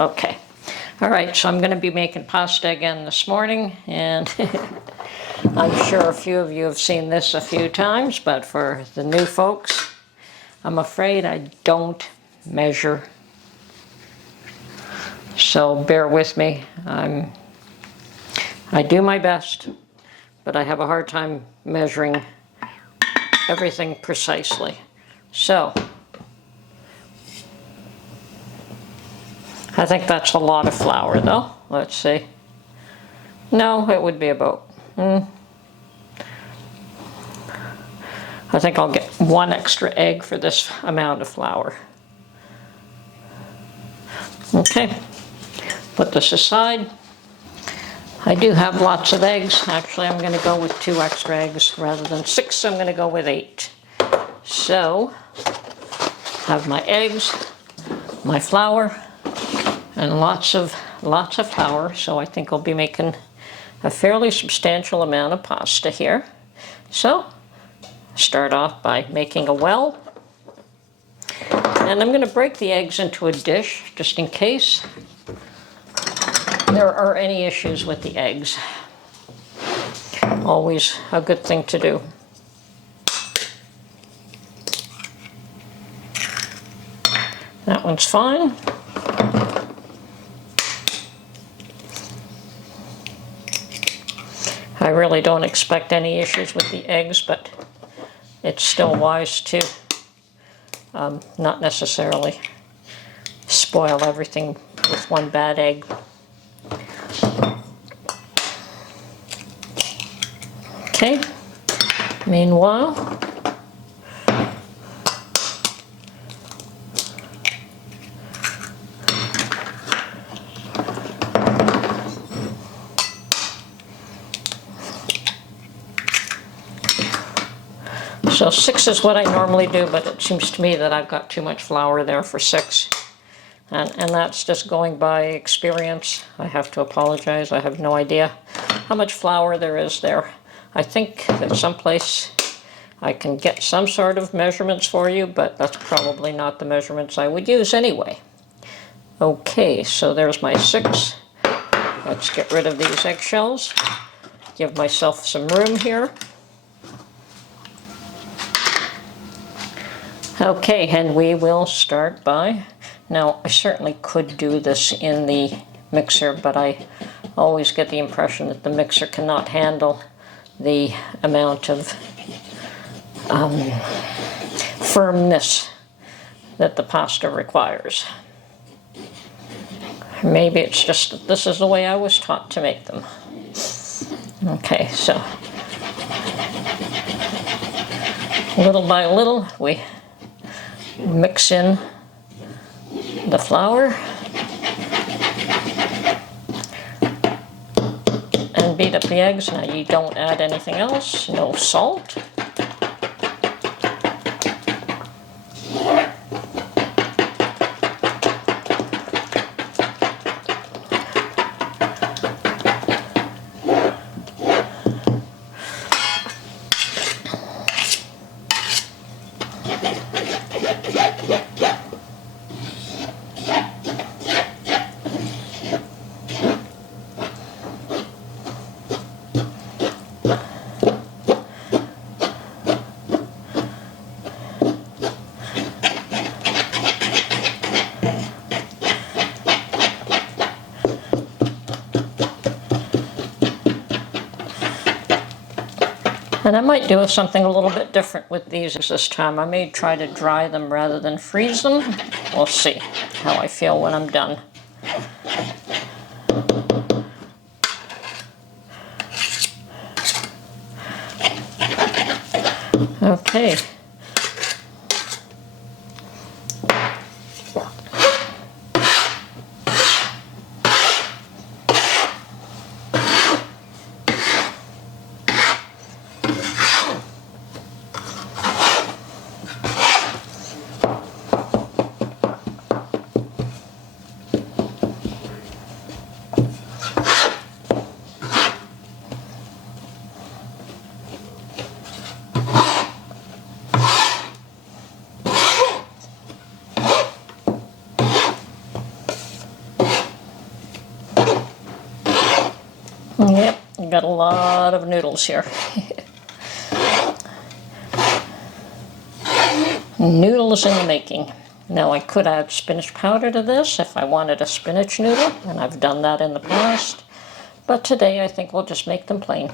Okay. All right, so I'm going to be making pasta again this morning, and I'm sure a few of you have seen this a few times, but for the new folks, I'm afraid I don't measure. So bear with me. I do my best, but I have a hard time measuring everything precisely. So I think that's a lot of flour though. Let's see. No, it would be about, I think I'll get 1 extra egg for this amount of flour. Okay, put this aside. I do have lots of eggs. Actually, I'm going to go with 2 extra eggs rather than 6. I'm going to go with 8. So, have my eggs, my flour, and lots of flour. So I think I'll be making a fairly substantial amount of pasta here. So, start off by making a well. And I'm going to break the eggs into a dish just in case there are any issues with the eggs. Always a good thing to do. That one's fine. I really don't expect any issues with the eggs, but it's still wise to not necessarily spoil everything with one bad egg. Okay, meanwhile, so 6 is what I normally do, but it seems to me that I've got too much flour there for 6. And that's just going by experience. I have to apologize. I have no idea how much flour there is there. I think that someplace I can get some sort of measurements for you, but that's probably not the measurements I would use anyway. Okay, so there's my 6. Let's get rid of these eggshells. Give myself some room here. Okay, and we will start by, now I certainly could do this in the mixer, but I always get the impression that the mixer cannot handle the amount of firmness that the pasta requires. Maybe it's just that this is the way I was taught to make them. Okay, so little by little we mix in the flour and beat up the eggs. Now you don't add anything else, no salt. And I might do something a little bit different with these this time. I may try to dry them rather than freeze them. We'll see how I feel when I'm done. Okay. got a lot of noodles here. Noodles in the making. Now I could add spinach powder to this if I wanted a spinach noodle, and I've done that in the past. But today I think we'll just make them plain.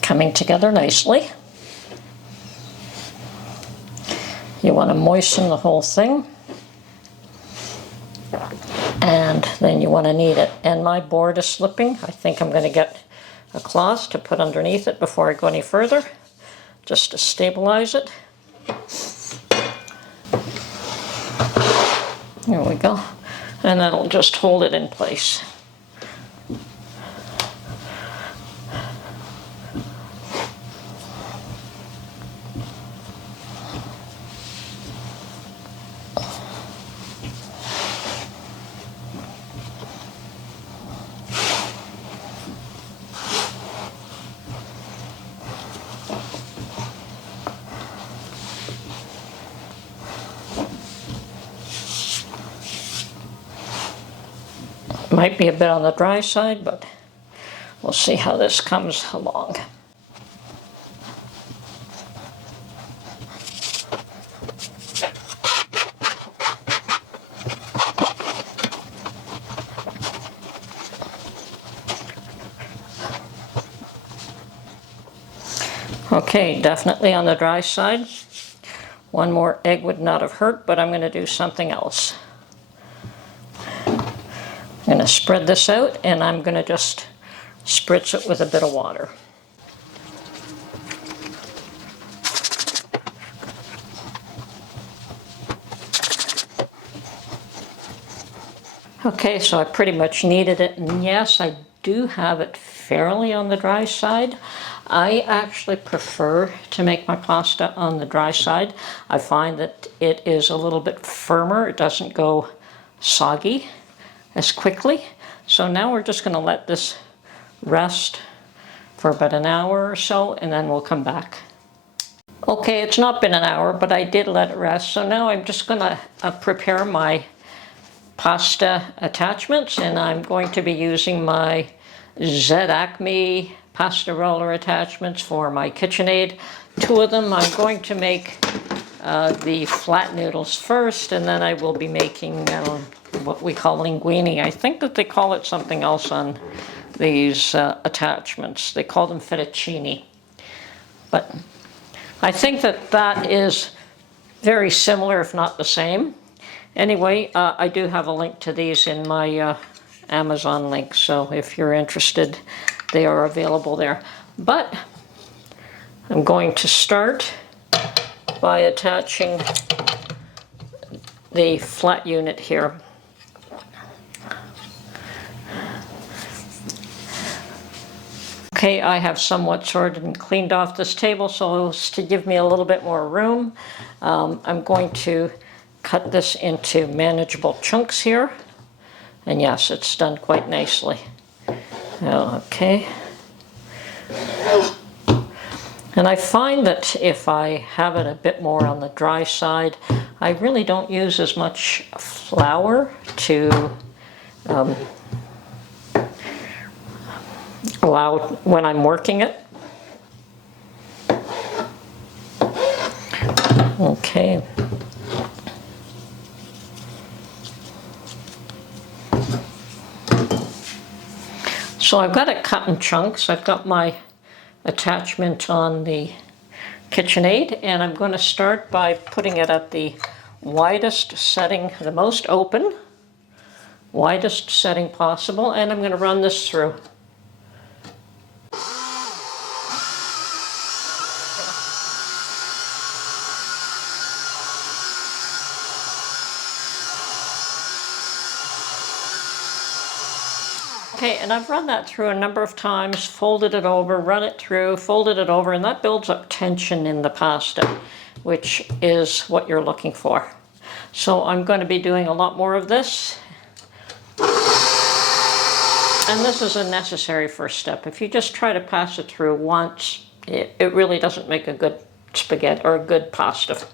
Coming together nicely. You want to moisten the whole thing, and then you want to knead it. And my board is slipping. I think I'm going to get a cloth to put underneath it before I go any further, just to stabilize it. There we go. And that'll just hold it in place. Might be a bit on the dry side, but we'll see how this comes along. Okay, definitely on the dry side. One more egg would not have hurt, but I'm going to do something else. I'm going to spread this out, and I'm going to just spritz it with a bit of water. Okay, so I pretty much kneaded it, and yes, I do have it fairly on the dry side. I actually prefer to make my pasta on the dry side. I find that it is a little bit firmer. It doesn't go soggy as quickly. So now we're just going to let this rest for about an hour or so, and then we'll come back. Okay, it's not been an hour, but I did let it rest. So now I'm just going to prepare my pasta attachments, and I'm going to be using my Z Acme pasta roller attachments for my KitchenAid. Two of them. I'm going to make the flat noodles first, and then I will be making what we call linguine. I think that they call it something else on these attachments. They call them fettuccine. But I think that that is very similar, if not the same. Anyway, I do have a link to these in my Amazon link, so if you're interested, they are available there. But I'm going to start by attaching the flat unit here. Okay, I have somewhat sorted and cleaned off this table, so as to give me a little bit more room, I'm going to cut this into manageable chunks here. And yes, it's done quite nicely. Okay. And I find that if I have it a bit more on the dry side, I really don't use as much flour to allow when I'm working it. Okay. So I've got it cut in chunks. I've got my attachment on the KitchenAid, and I'm going to start by putting it at the widest setting, the most open, widest setting possible, and I'm going to run this through. Okay, and I've run that through a number of times, folded it over, run it through, folded it over, and that builds up tension in the pasta, which is what you're looking for. So I'm going to be doing a lot more of this. And this is a necessary first step. If you just try to pass it through once, it really doesn't make a good spaghetti or a good pasta.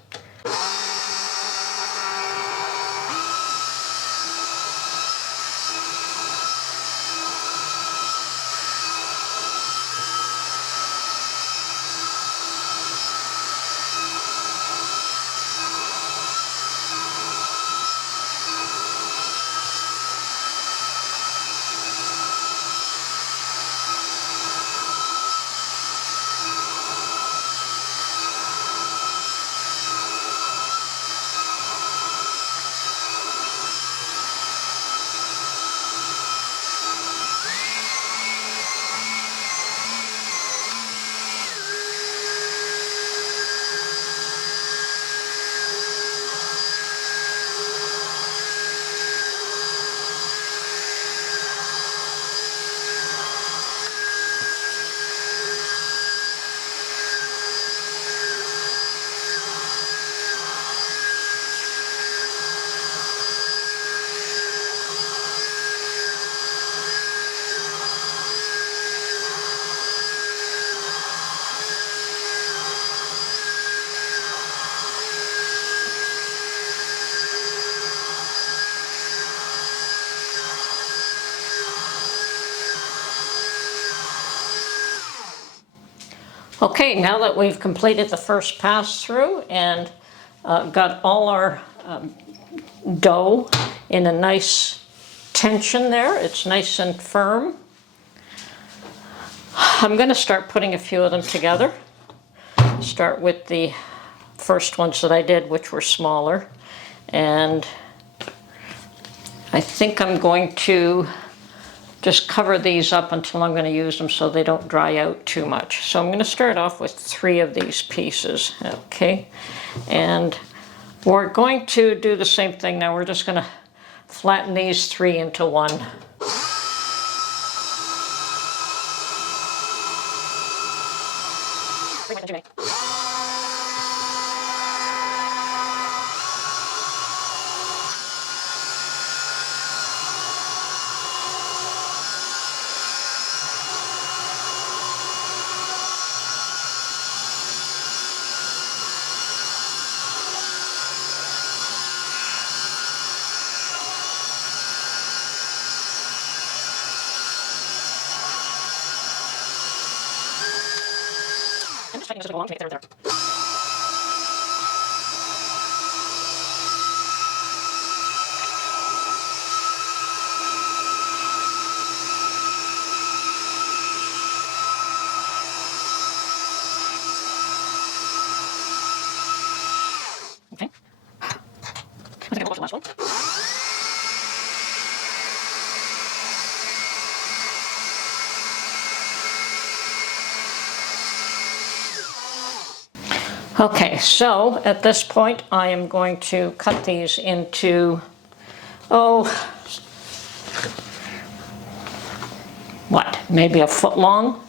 Okay, now that we've completed the first pass through and got all our dough in a nice tension there, it's nice and firm, I'm going to start putting a few of them together. Start with the first ones that I did, which were smaller, and I think I'm going to just cover these up until I'm going to use them so they don't dry out too much. So I'm going to start off with 3 of these pieces, okay? And we're going to do the same thing now. We're just going to flatten these 3 into one. I'm just trying to go along to make it there. Okay. I think I watched the last one. Okay, so at this point I am going to cut these into, maybe a foot long?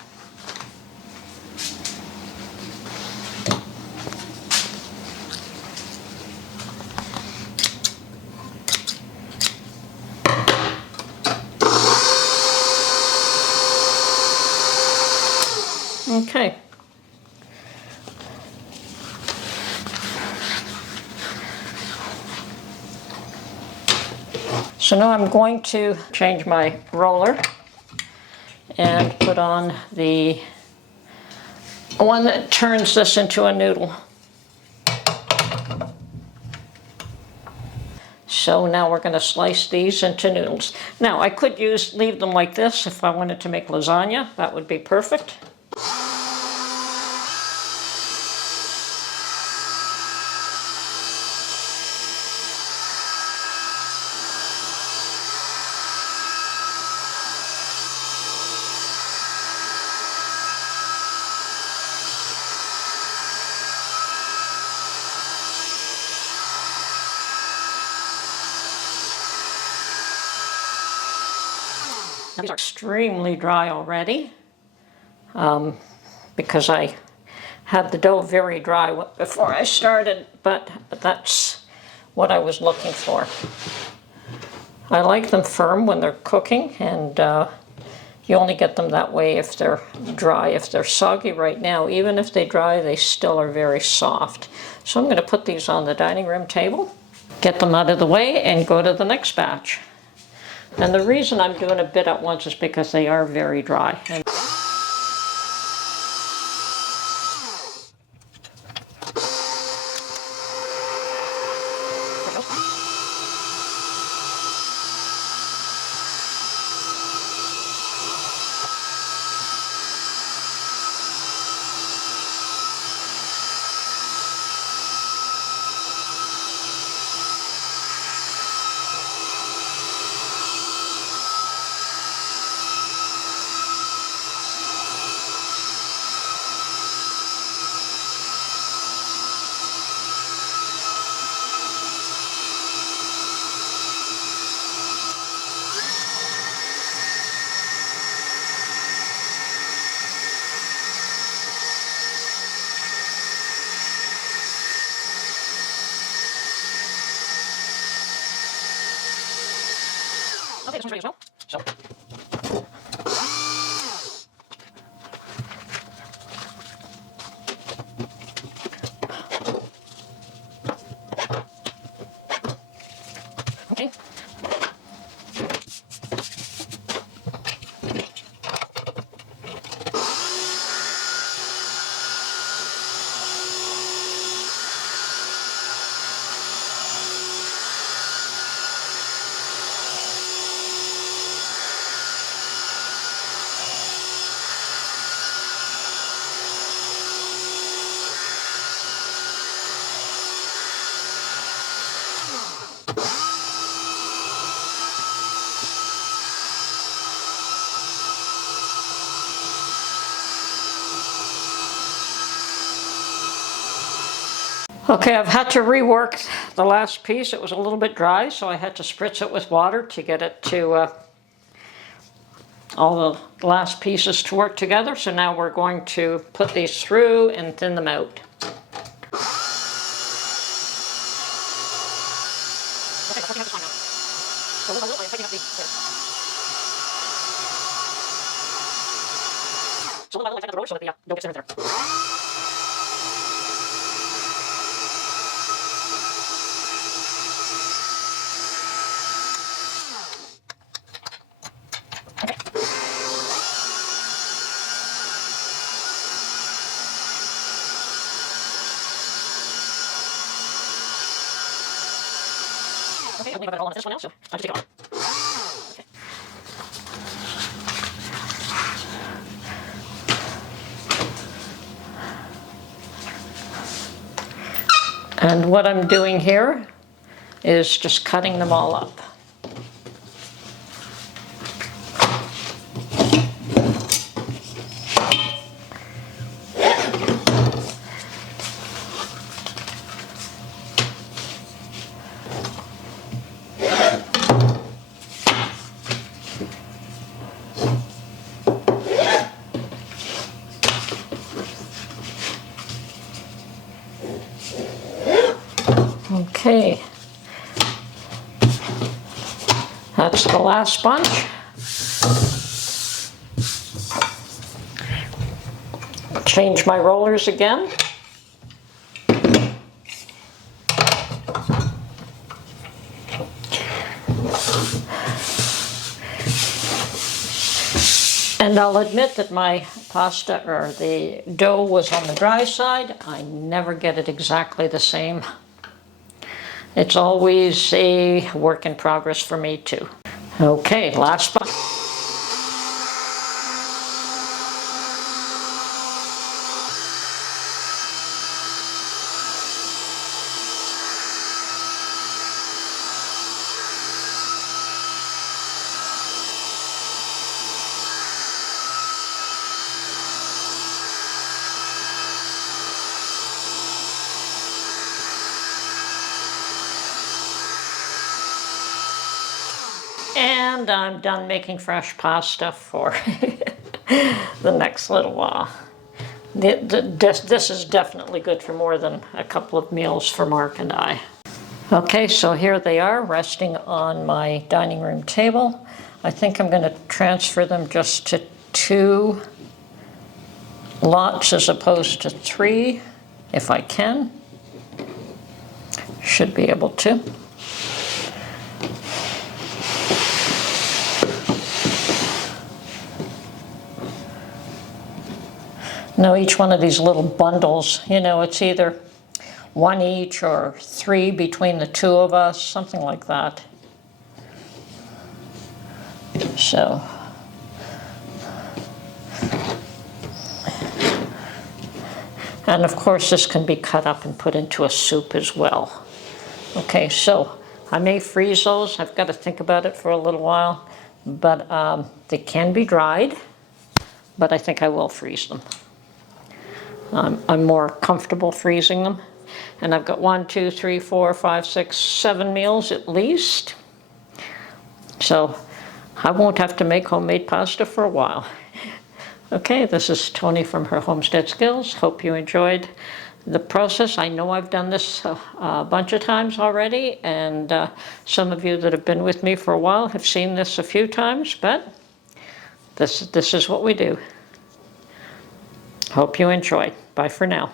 Okay. So now I'm going to change my roller and put on the one that turns this into a noodle. So now we're going to slice these into noodles. Now I could leave them like this if I wanted to make lasagna. That would be perfect. These are extremely dry already because I had the dough very dry before I started, but that's what I was looking for. I like them firm when they're cooking, and you only get them that way if they're dry. If they're soggy right now, even if they dry, they still are very soft. So I'm going to put these on the dining room table, get them out of the way, and go to the next batch. And the reason I'm doing a bit at once is because they are very dry. Okay, this one's ready as well. So. Okay. Okay, I've had to rework the last piece. It was a little bit dry, so I had to spritz it with water to get it to all the last pieces to work together. So now we're going to put these through and thin them out. Okay, I'm this one now. So little by little, I'm picking up the So little by little, I tighten up the roller so that the dough gets in there. Okay, I believe I've got it all on this one now, so I'll just take it off. Okay. And what I'm doing here is just cutting them all up. Okay, that's the last bunch. Change my rollers again. And I'll admit that my pasta or the dough was on the dry side. I never get it exactly the same. It's always a work in progress for me too. Okay, last spot. And And I'm done making fresh pasta for the next little while. This is definitely good for more than a couple of meals for Mark and I. Okay, so here they are resting on my dining room table. I think I'm going to transfer them just to 2 lots as opposed to 3, if I can. Should be able to. Now each one of these little bundles, you know, it's either 1 each or 3 between the 2 of us, something like that. So, and of course this can be cut up and put into a soup as well. Okay, so I may freeze those. I've got to think about it for a little while, but they can be dried, but I think I will freeze them. I'm more comfortable freezing them. And I've got 1, 2, 3, 4, 5, 6, 7 meals at least. So I won't have to make homemade pasta for a while. Okay, this is Tony from her Homestead Skills. Hope you enjoyed the process. I know I've done this a bunch of times already, and some of you that have been with me for a while have seen this a few times, but this is what we do. Hope you enjoyed. Bye for now.